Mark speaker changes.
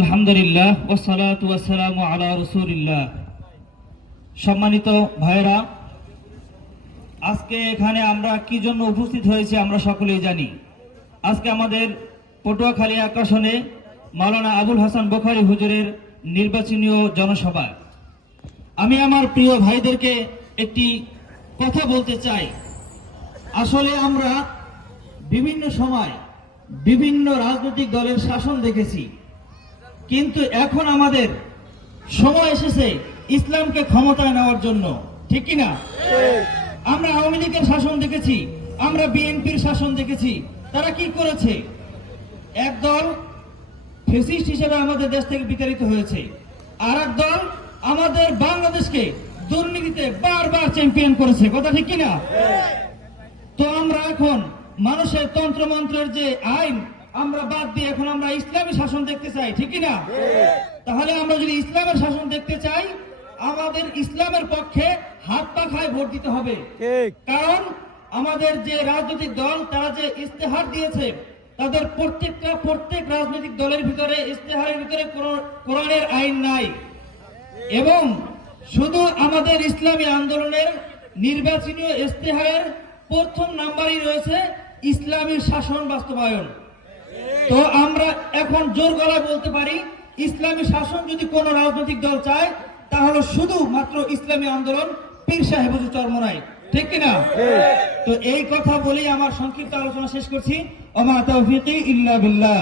Speaker 1: আলহামদুলিল্লাহ ওসালাত ওয়াসালাম আলা রসুলিল্লাহ। সম্মানিত ভাইরা আজকে এখানে আমরা কি জন্য উপস্থিত হয়েছি আমরা সকলেই জানি। আজকে আমাদের পটুয়াখালী আকাশনে মাওলানা আবুল হাসান বোখারি হুজুরের নির্বাচনীয় জনসভা। আমি আমার প্রিয় ভাইদেরকে একটি কথা বলতে চাই। আসলে আমরা বিভিন্ন সময় বিভিন্ন রাজনৈতিক দলের শাসন দেখেছি। কিন্তু এখন আমাদের সময় এসেছে ইসলামকে ক্ষমতায় নেওয়ার জন্য। ঠিক কি না আমরা আওয়ামী লীগের শাসন দেখেছি, আমরা বিএনপির শাসন দেখেছি। তারা কি করেছে? একদল ফেসিস্ট হিসেবে আমাদের দেশ থেকে বিতাড়িত হয়েছে। আর দল আমাদের বাংলাদেশকে দুর্নীতিতে বারবার চ্যাম্পিয়ন করেছে। কথা ঠিক কিনা? তো আমরা এখন মানুষের তন্ত্রমন্ত্রের যে আইন আমরা বাদ দিয়ে এখন আমরা ইসলামী শাসন দেখতে চাই ঠিক না তাহলে আমরা যদি ইসলামের শাসন দেখতে চাই আমাদের ইসলামের পক্ষে হাত পাখায় ভোট দিতে হবে। কারণ আমাদের যে রাজনৈতিক দল তারা যে ইস্তেহার দিয়েছে তাদের প্রত্যেকটা প্রত্যেক রাজনৈতিক দলের ভিতরে ইস্তেহারের ভিতরে কোরআ- কোরআনের আইন নাই। এবং শুধু আমাদের ইসলামী আন্দোলনের নির্বাচনীয় ইস্তেহারের প্রথম নাম্বারই রয়েছে ইসলামী শাসন বাস্তবায়ন। তো আমরা এখন জোর গলায় বলতে পারি ইসলামী শাসন যদি কোন রাজনৈতিক দল চায় তাহলে শুধু মাত্র ইসলামী আন্দোলন পীর সাহেব চর্মনাই ঠিক কিনা? তো এই কথা বলেই আমার সংক্ষিপ্ত আলোচনা শেষ করছি। ওমা তৌফিকি ইল্লা বিল্লাহ।